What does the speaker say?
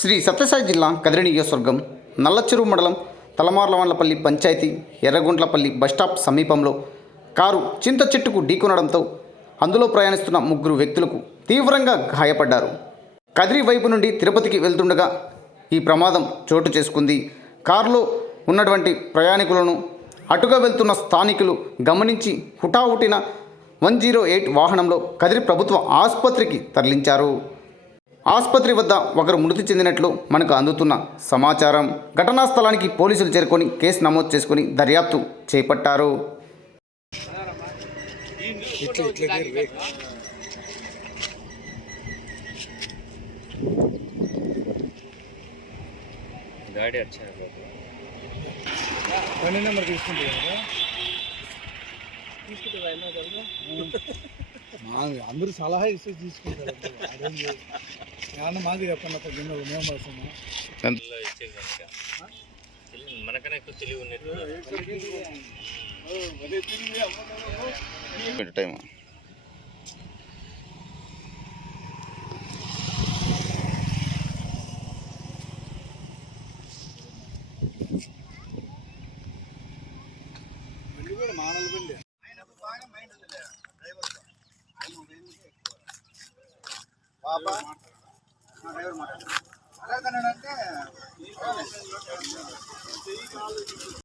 శ్రీ సత్యసాయి జిల్లా కదిరి నియోజకవర్గం నల్లచెరువు మండలం తలమార్లవండ్లపల్లి పంచాయతీ ఎర్రగుంట్లపల్లి బస్టాప్ సమీపంలో కారు చింత చెట్టుకు ఢీకొనడంతో అందులో ప్రయాణిస్తున్న ముగ్గురు వ్యక్తులకు తీవ్రంగా గాయపడ్డారు. కదిరి వైపు నుండి తిరుపతికి వెళ్తుండగా ఈ ప్రమాదం చోటు చేసుకుంది. కారులో ఉన్నటువంటి ప్రయాణికులను అటుగా వెళ్తున్న స్థానికులు గమనించి హుటాహుటిన వన్ జీరో ఎయిట్ వాహనంలో కదిరి ప్రభుత్వ ఆసుపత్రికి తరలించారు. ఆసుపత్రి వద్ద ఒకరు మృతి చెందినట్లు మనకు అందుతున్న సమాచారం. ఘటనా స్థలానికి పోలీసులు చేరుకొని కేసు నమోదు చేసుకుని దర్యాప్తు చేపట్టారు. అందరూ సలహా ఇస్తే తీసుకుంటారు. ఏమన్నా మాది చెప్పండి అప్పుడు గిన్నెలు మేము వస్తాము మనకనే ఎక్కువ తెలివి ఉన్నట్టు టైం బండి కూడా మానల బండి. పాప నా డ్రైవర్ మాట్లాడు అలాగనంటే